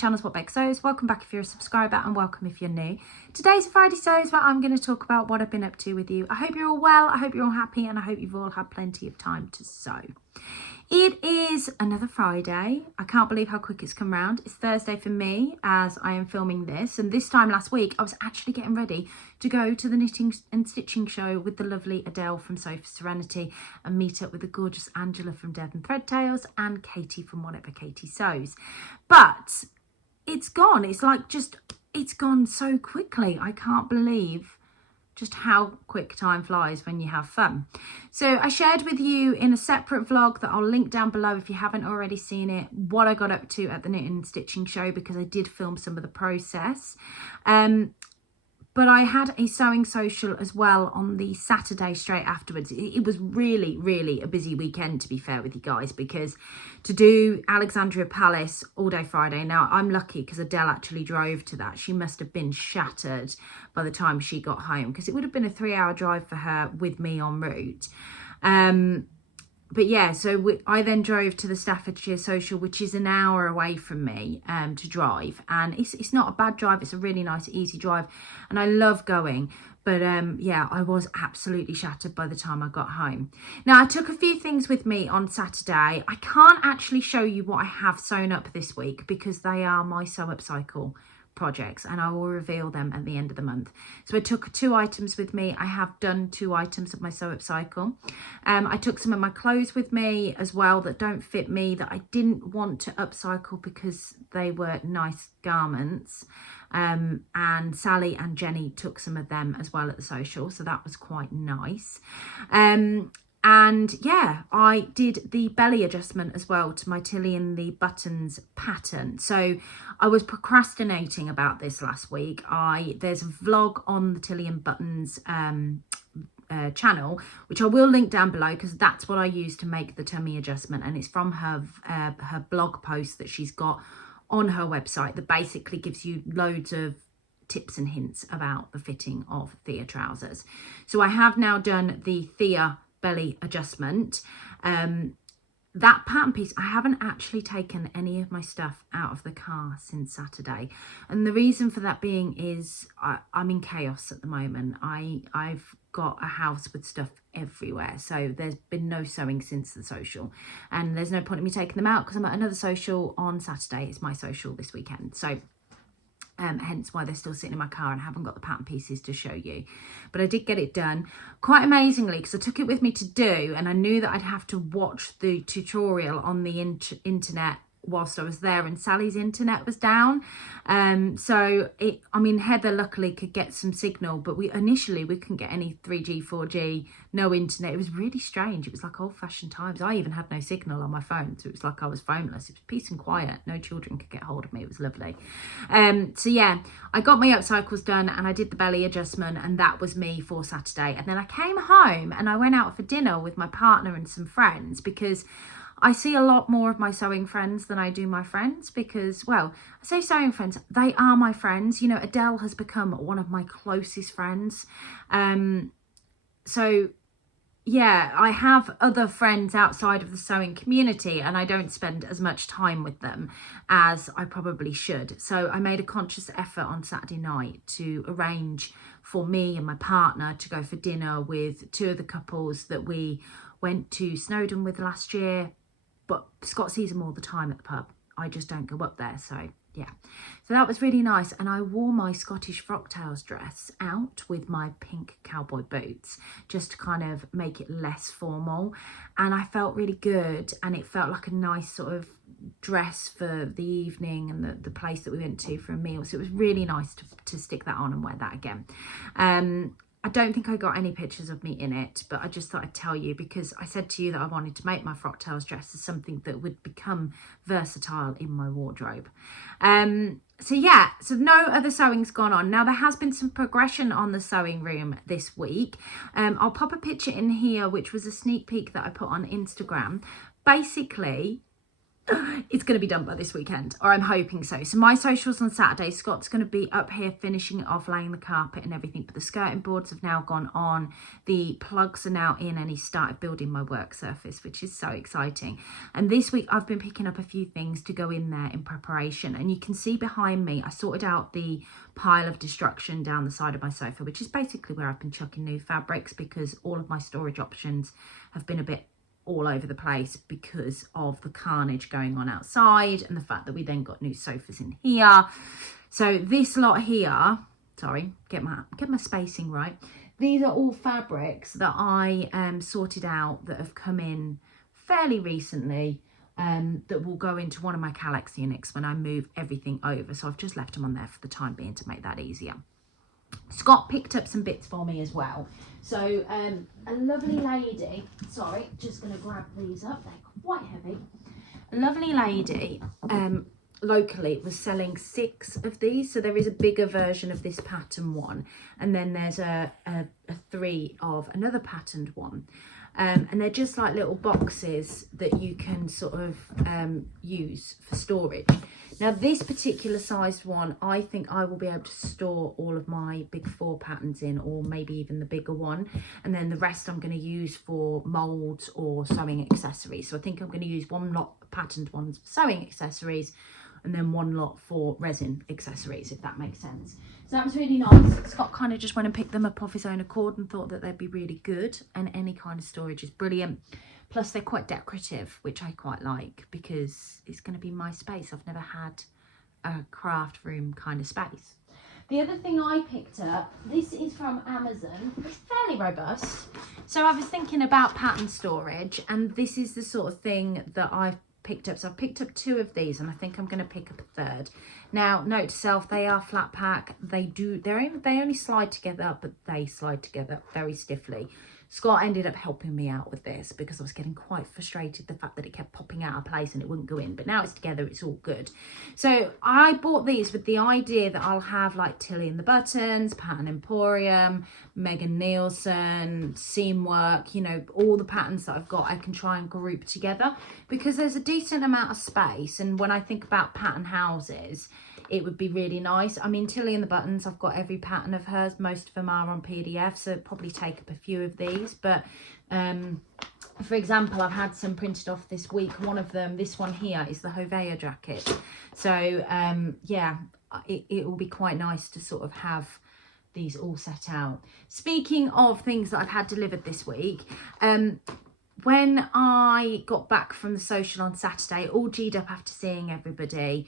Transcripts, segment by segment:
channel's What Beck Sews. Welcome back if you're a subscriber and welcome if you're new. Today's Friday Sews where I'm going to talk about what I've been up to with you. I hope you're all well, I hope you're all happy, and I hope you've all had plenty of time to sew. It is another Friday. I can't believe how quick it's come round. It's Thursday for me as I am filming this, and this time last week I was actually getting ready to go to the knitting and stitching show with the lovely Adele from Sew for Serenity and meet up with the gorgeous Angela from Devon Thread Tales and Katie from Whatever Katie Sews. But it's gone. It's gone so quickly. I can't believe just how quick time flies when you have fun. So I shared with you in a separate vlog that I'll link down below if you haven't already seen it, what I got up to at the knitting and stitching show, because I did film some of the process. But I had a sewing social as well on the Saturday straight afterwards. It was really a busy weekend, to be fair with you guys, because to do Alexandria Palace all day Friday. Now, I'm lucky because Adele actually drove to that. She must have been shattered by the time she got home, because it would have been a 3-hour drive for her with me en route. But yeah, so I then drove to the Staffordshire Social, which is an hour away from me to drive. And it's not a bad drive. It's a really nice, easy drive. And I love going. But yeah, I was absolutely shattered by the time I got home. Now, I took a few things with me on Saturday. I can't actually show you what I have sewn up this week because they are my sew up cycle projects, and I will reveal them at the end of the month. So I took 2 items with me. I have done 2 items of my sew up cycle. I took some of my clothes with me as well that don't fit me, that I didn't want to upcycle because they were nice garments. And Sally and Jenny took some of them as well at the social, so that was quite nice. And yeah, I did the belly adjustment as well to my Tilly and the Buttons pattern. So I was procrastinating about this last week. There's a vlog on the Tilly and Buttons channel, which I will link down below because that's what I use to make the tummy adjustment. And it's from her blog post that she's got on her website that basically gives you loads of tips and hints about the fitting of Thea trousers. So I have now done the Thea belly adjustment. That pattern piece, I haven't actually taken any of my stuff out of the car since Saturday, and the reason for that being is I'm in chaos at the moment. I've got a house with stuff everywhere, so there's been no sewing since the social, and there's no point in me taking them out because I'm at another social on Saturday. It's my social this weekend, so hence why they're still sitting in my car and I haven't got the pattern pieces to show you. But I did get it done quite amazingly because I took it with me to do, and I knew that I'd have to watch the tutorial on the internet whilst I was there, and Sally's internet was down. Heather luckily could get some signal, but we couldn't get any 3G, 4G, no internet. It was really strange. It was like old-fashioned times. I even had no signal on my phone, so it was like I was phoneless. It was peace and quiet. No children could get hold of me. It was lovely. So yeah, I got my upcycles done and I did the belly adjustment, and that was me for Saturday. And then I came home and I went out for dinner with my partner and some friends, because I see a lot more of my sewing friends than I do my friends, because, well, I say sewing friends, they are my friends. You know, Adele has become one of my closest friends. So yeah, I have other friends outside of the sewing community and I don't spend as much time with them as I probably should. So I made a conscious effort on Saturday night to arrange for me and my partner to go for dinner with 2 of the couples that we went to Snowdon with last year. But Scott sees them all the time at the pub. I just don't go up there, so yeah. So that was really nice, and I wore my Scottish frocktails dress out with my pink cowboy boots just to kind of make it less formal, and I felt really good, and it felt like a nice sort of dress for the evening and the place that we went to for a meal. So it was really nice to stick that on and wear that again. I don't think I got any pictures of me in it, but I just thought I'd tell you because I said to you that I wanted to make my frocktails dress as something that would become versatile in my wardrobe. So yeah, so no other sewing's gone on. Now, there has been some progression on the sewing room this week. I'll pop a picture in here, which was a sneak peek that I put on Instagram. Basically, it's going to be done by this weekend, or I'm hoping so. So my socials on Saturday, Scott's going to be up here finishing it off, laying the carpet and everything, but the skirting boards have now gone on, the plugs are now in, and he started building my work surface, which is so exciting. And this week I've been picking up a few things to go in there in preparation, and you can see behind me I sorted out the pile of destruction down the side of my sofa, which is basically where I've been chucking new fabrics, because all of my storage options have been a bit all over the place because of the carnage going on outside and the fact that we then got new sofas in here. So this lot here, sorry, get my spacing right. These are all fabrics that I sorted out that have come in fairly recently, that will go into one of my Calyx units when I move everything over. So I've just left them on there for the time being to make that easier. Scott picked up some bits for me as well. So a lovely lady, sorry, just going to grab these up, they're quite heavy. A lovely lady locally was selling 6 of these. So there is a bigger version of this pattern one, and then there's a 3 of another patterned one. And they're just like little boxes that you can sort of use for storage. Now this particular sized one, I think I will be able to store all of my big 4 patterns in, or maybe even the bigger one, and then the rest I'm going to use for molds or sewing accessories. So I think I'm going to use one lot of patterned ones for sewing accessories, and then one lot for resin accessories, if that makes sense. So that was really nice. Scott kind of just went and picked them up off his own accord and thought that they'd be really good, and any kind of storage is brilliant. Plus they're quite decorative, which I quite like, because it's going to be my space. I've never had a craft room kind of space. The other thing I picked up, this is from Amazon. It's fairly robust. So I was thinking about pattern storage, and this is the sort of thing that I've picked up. So I've picked up 2 of these, and I think I'm going to pick up a 3rd. Now, note to self, they are flat pack. They only slide together, but they slide together very stiffly. Scott ended up helping me out with this because I was getting quite frustrated the fact that it kept popping out of place and it wouldn't go in, but now it's together, it's all good. So I bought these with the idea that I'll have like Tilly and the Buttons, Pattern Emporium, Megan Nielsen, Seamwork, you know, all the patterns that I've got I can try and group together, because there's a decent amount of space, and when I think about pattern houses, it would be really nice. I mean, Tilly and the Buttons, I've got every pattern of hers. Most of them are on PDF, so probably take up a few of these. But for example, I've had some printed off this week. One of them, this one here, is the hovea jacket. So yeah, it will be quite nice to sort of have these all set out. Speaking of things that I've had delivered this week, when I got back from the social on Saturday, all G'd up after seeing everybody,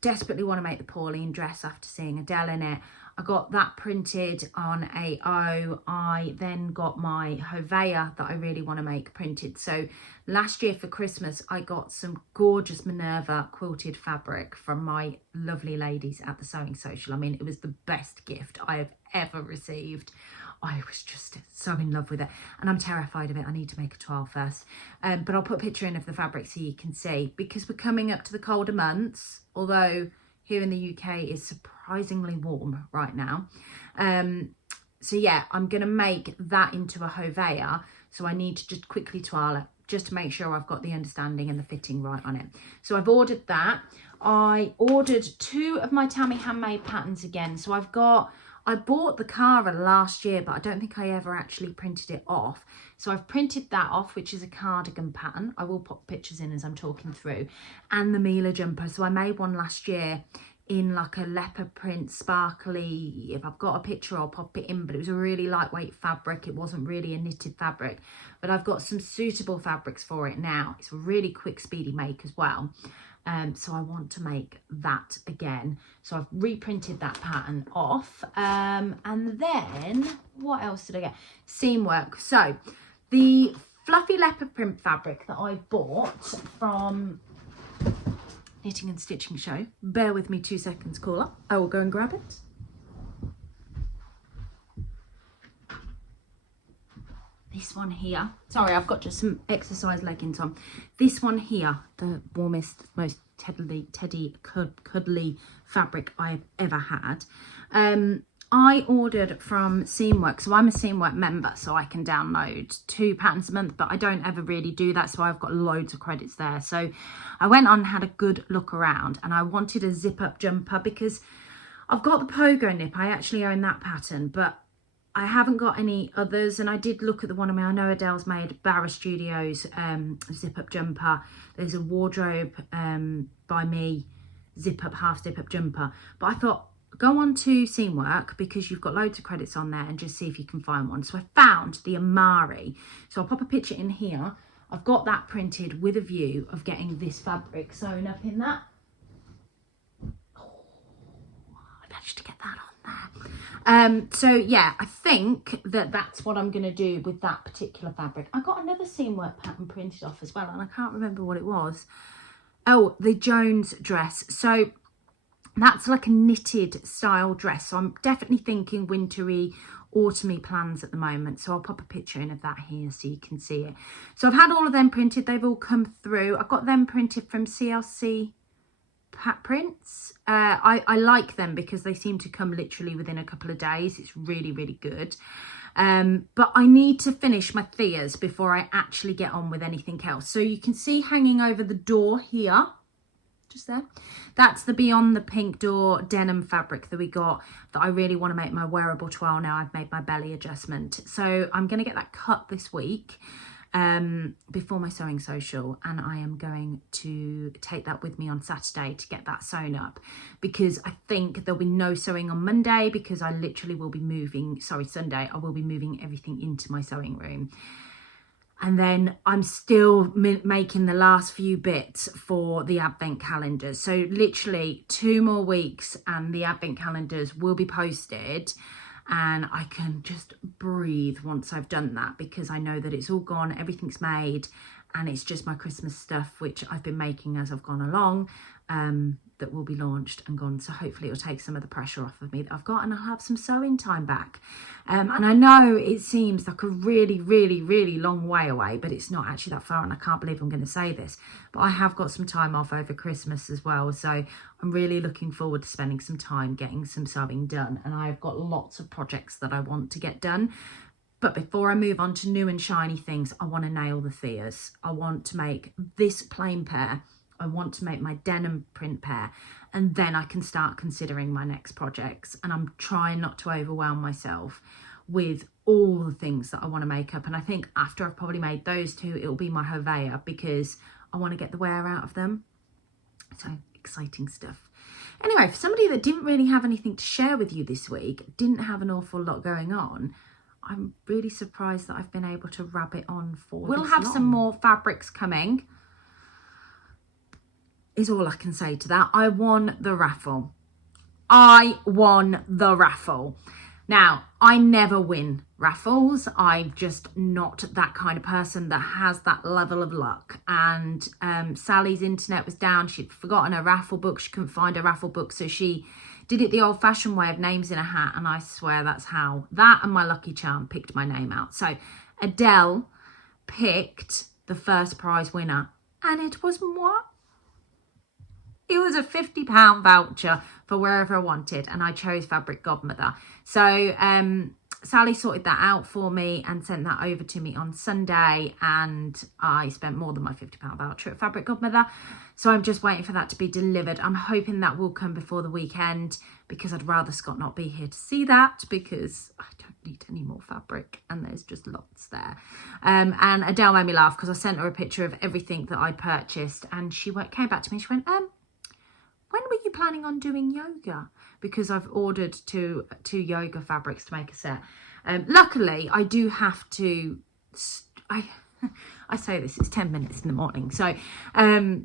desperately want to make the Pauline dress after seeing Adele in it. I got that printed on AO. I then got my hovea that I really want to make printed. So last year for Christmas, I got some gorgeous Minerva quilted fabric from my lovely ladies at the Sewing Social. I mean, it was the best gift I have ever received. I was just so in love with it, and I'm terrified of it. I need to make a trial first, but I'll put a picture in of the fabric so you can see, because we're coming up to the colder months, although here in the UK is surprisingly warm right now. So yeah, I'm going to make that into a hovea, so I need to just quickly trial it just to make sure I've got the understanding and the fitting right on it. So I've ordered that. I ordered 2 of my Tammy Handmade patterns again. So I bought the Cara last year, but I don't think I ever actually printed it off. So I've printed that off, which is a cardigan pattern. I will put pictures in as I'm talking through. And the Mila Jumper. So I made one last year in like a leopard print, sparkly. If I've got a picture, I'll pop it in. But it was a really lightweight fabric. It wasn't really a knitted fabric. But I've got some suitable fabrics for it now. It's a really quick, speedy make as well. So I want to make that again. So I've reprinted that pattern off. And then, what else did I get? Seamwork. So the fluffy leopard print fabric that I bought from Knitting and Stitching Show. Bear with me 2 seconds, caller. I will go and grab it. This one here, sorry, I've got just some exercise leggings on. This one here, the warmest, most cuddly fabric I have ever had. I ordered from Seamwork. So I'm a Seamwork member, so I can download 2 patterns a month, but I don't ever really do that. So I've got loads of credits there. So I went on and had a good look around, and I wanted a zip up jumper because I've got the pogo nip. I actually own that pattern, but I haven't got any others. And I did look at the one I know Adele's made, Barra Studios zip up jumper. There's a wardrobe by me half zip up jumper, but I thought, go on to Seamwork because you've got loads of credits on there and just see if you can find one. So I found the Amari. So I'll pop a picture in here. I've got that printed with a view of getting this fabric sewn up in that. Oh, I managed to get that on there. So yeah, I think that's what I'm going to do with that particular fabric. I got another Seamwork pattern printed off as well, and I can't remember what it was. Oh, the Jones dress. So that's like a knitted style dress. So I'm definitely thinking wintry, autumny plans at the moment. So I'll pop a picture in of that here so you can see it. So I've had all of them printed. They've all come through. I've got them printed from CLC Pat Prints. I like them because they seem to come literally within a couple of days. It's really, really good. But I need to finish my Theas before I actually get on with anything else. So you can see hanging over the door here, just there, that's the Beyond the Pink Door denim fabric that we got, that I really want to make my wearable toile now I've made my belly adjustment. So I'm going to get that cut this week before my sewing social, and I am going to take that with me on Saturday to get that sewn up, because I think there'll be no sewing on Monday because I literally will be moving, Sunday, I will be moving everything into my sewing room. And then I'm still making the last few bits for the advent calendars. So literally 2 more weeks and the advent calendars will be posted. And I can just breathe once I've done that, because I know that it's all gone, everything's made, and it's just my Christmas stuff, which I've been making as I've gone along, that will be launched and gone. So hopefully it'll take some of the pressure off of me that I've got, and I'll have some sewing time back. And I know it seems like a really, really, really long way away, but it's not actually that far, and I can't believe I'm going to say this, but I have got some time off over Christmas as well. So I'm really looking forward to spending some time getting some sewing done, and I've got lots of projects that I want to get done. But before I move on to new and shiny things, I want to nail the Theas. I want to make this plain pair. I want to make my denim print pair, and then I can start considering my next projects. And I'm trying not to overwhelm myself with all the things that I want to make up. And I think after I've probably made those 2, it'll be my hovea, because I want to get the wear out of them. So exciting stuff. Anyway, for somebody that didn't really have anything to share with you this week, didn't have an awful lot going on, I'm really surprised that I've been able to wrap it on for this long. We'll have some more fabrics coming, is all I can say to that. I won the raffle. I won the raffle. Now, I never win raffles. I'm just not that kind of person that has that level of luck. And Sally's internet was down. She'd forgotten her raffle book. She couldn't find her raffle book. So she did it the old-fashioned way of names in a hat. And I swear that's how that and my lucky charm picked my name out. So Adele picked the first prize winner. And it was moi. It was a £50 voucher for wherever I wanted, and I chose Fabric Godmother. So Sally sorted that out for me and sent that over to me on Sunday, and I spent more than my £50 voucher at Fabric Godmother. So I'm just waiting for that to be delivered. I'm hoping that will come before the weekend, because I'd rather Scott not be here to see that, because I don't need any more fabric and there's just lots there. And Adele made me laugh because I sent her a picture of everything that I purchased, and she came back to me and she went, when were you planning on doing yoga? Because I've ordered two yoga fabrics to make a set. Luckily, I do have to, I say this, it's 10 minutes in the morning. So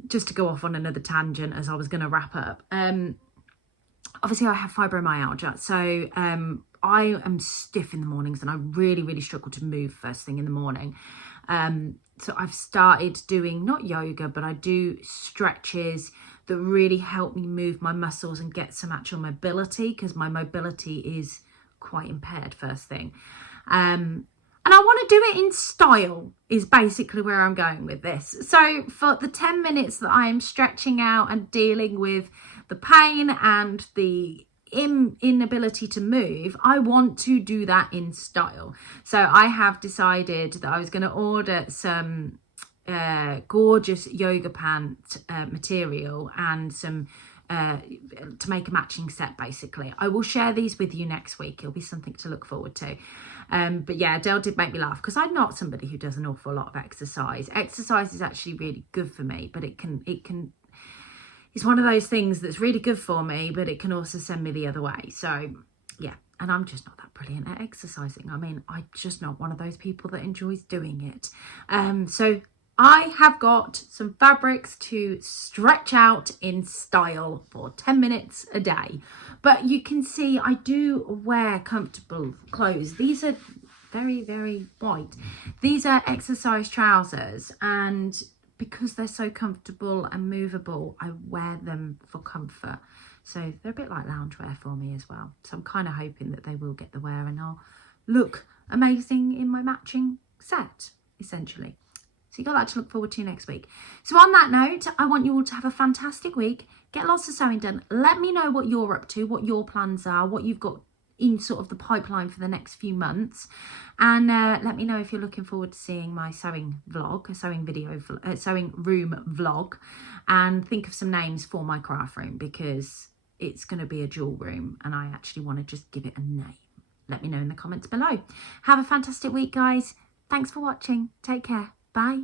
just to go off on another tangent as I was going to wrap up. Obviously, I have fibromyalgia. So I am stiff in the mornings, and I really, really struggle to move first thing in the morning. So I've started doing, not yoga, but I do stretches that really help me move my muscles and get some actual mobility, because my mobility is quite impaired first thing. And I want to do it in style, is basically where I'm going with this. So for the 10 minutes that I am stretching out and dealing with the pain and the inability to move, I want to do that in style. So I have decided that I was going to order some gorgeous yoga pant material and some to make a matching set. Basically, I will share these with you next week. It'll be something to look forward to. But yeah, Dale did make me laugh because I'm not somebody who does an awful lot of exercise. Exercise is actually really good for me, but it can it's one of those things that's really good for me, but it can also send me the other way. So yeah, and I'm just not that brilliant at exercising. I mean, I'm just not one of those people that enjoys doing it. So I have got some fabrics to stretch out in style for 10 minutes a day. But you can see I do wear comfortable clothes. These are very, very white. These are exercise trousers, and because they're so comfortable and movable, I wear them for comfort. So they're a bit like loungewear for me as well. So I'm kind of hoping that they will get the wear and I'll look amazing in my matching set, essentially. So you got that to look forward to next week. So on that note, I want you all to have a fantastic week. Get lots of sewing done. Let me know what you're up to, what your plans are, what you've got in sort of the pipeline for the next few months. And let me know if you're looking forward to seeing my sewing vlog, a sewing video, sewing room vlog. And think of some names for my craft room because it's going to be a jewel room and I actually want to just give it a name. Let me know in the comments below. Have a fantastic week, guys. Thanks for watching. Take care. Bye.